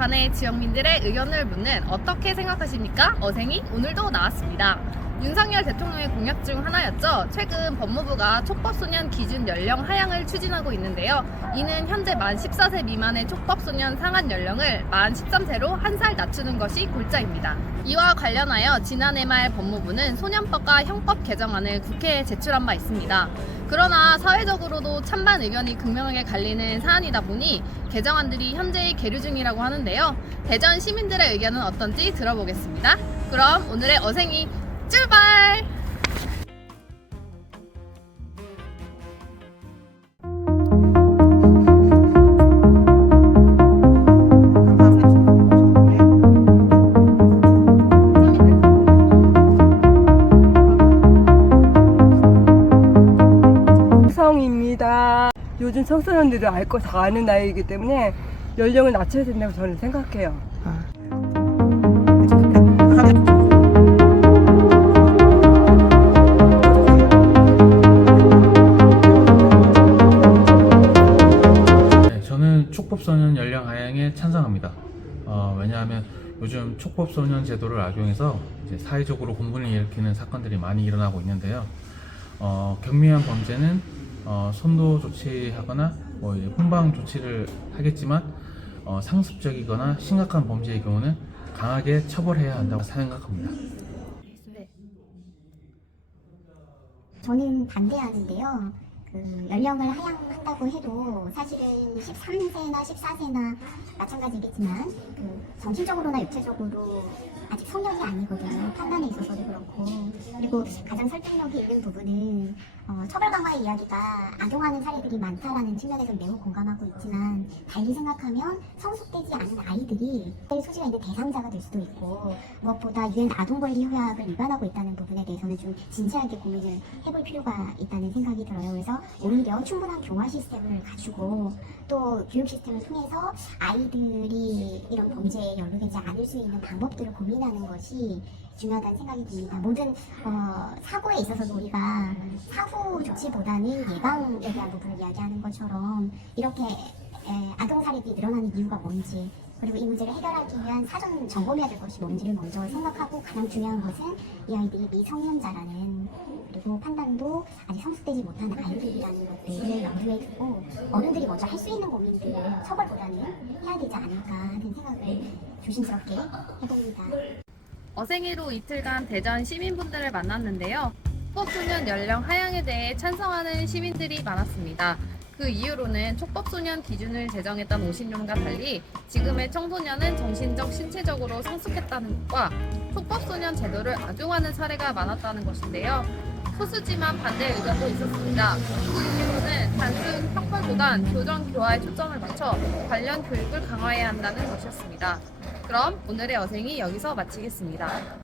시민의 지역민들의 의견을 묻는 어떻게 생각하십니까? 어생이 오늘도 나왔습니다. 윤석열 대통령의 공약 중 하나였죠. 최근 법무부가 촉법소년 기준 연령 하향을 추진하고 있는데요. 이는 현재 만 14세 미만의 촉법소년 상한 연령을 만 13세로 한 살 낮추는 것이 골자입니다. 이와 관련하여 지난해 말 법무부는 소년법과 형법 개정안을 국회에 제출한 바 있습니다. 그러나 사회적으로도 찬반 의견이 극명하게 갈리는 사안이다 보니 개정안들이 현재 계류 중이라고 하는데요. 대전 시민들의 의견은 어떤지 들어보겠습니다. 그럼 오늘의 어생이 출발! 성입니다. 요즘 청소년들이 알거 다 아는 나이이기 때문에 연령을 낮춰야 된다고 저는 생각해요. 찬성합니다. 어, 왜냐하면 요즘 촉법소년 제도를 악용해서 사회적으로 공분을 일으키는 사건들이 많이 일어나고 있는데요. 어, 경미한 범죄는 어, 선도 조치하거나 뭐 훈방 조치를 하겠지만 어, 상습적이거나 심각한 범죄의 경우는 강하게 처벌해야 한다고 생각합니다. 저는 반대하는데요. 그 연령을 하향한다고 해도 사실은 13세나 14세나 마찬가지겠지만 그 정신적으로나 육체적으로 아직 성년이 아니거든요. 판단에 있어서도 그렇고 그리고 가장 설득력이 있는 부분은 어, 처벌 강화의 이야기가 악용하는 사례들이 많다라는 측면에서 매우 공감하고 있지만 달리 생각하면 성숙되지 않은 아이들이 소지가 있는 대상자가 될 수도 있고 무엇보다 유엔 아동권리 협약을 위반하고 있다는 부분에 대해서는 좀 진지하게 고민을 해볼 필요가 있다는 생각이 들어요. 그래서 오히려 충분한 교화 시스템을 갖추고 또 교육 시스템을 통해서 아이들이 범죄에 연루되지 않을 수 있는 방법들을 고민하는 것이 중요하다는 생각이 듭니다. 모든 어, 사고에 있어서도 우리가 사후 조치보다는 예방에 대한 부분을 이야기하는 것처럼 이렇게 에, 아동 살인이 늘어나는 이유가 뭔지 그리고 이 문제를 해결하기 위한 사전 점검해야 될 것이 뭔지를 먼저 생각하고 가장 중요한 것은 이 아이들이 미성년자라는 그리고 판단도 아직 성숙되지 못한 아이들이라는 것들을 염두에 두고 어른들이 먼저 할 수 있는 고민들을 처벌보다는 해야 되지 않을까 하는 생각을 조심스럽게 해봅니다. 어생이로 이틀간 대전 시민분들을 만났는데요. 촉법소년 연령 하향에 대해 찬성하는 시민들이 많았습니다. 그 이유로는 촉법소년 기준을 제정했던 50년과 달리 지금의 청소년은 정신적, 신체적으로 성숙했다는 것과 촉법소년 제도를 악용하는 사례가 많았다는 것인데요. 소수지만 반대 의견도 있었습니다. 그 이유로는 단순 형벌보단 교정, 교화에 초점을 맞춰 관련 교육을 강화해야 한다는 것이었습니다. 그럼 오늘의 어생이 여기서 마치겠습니다.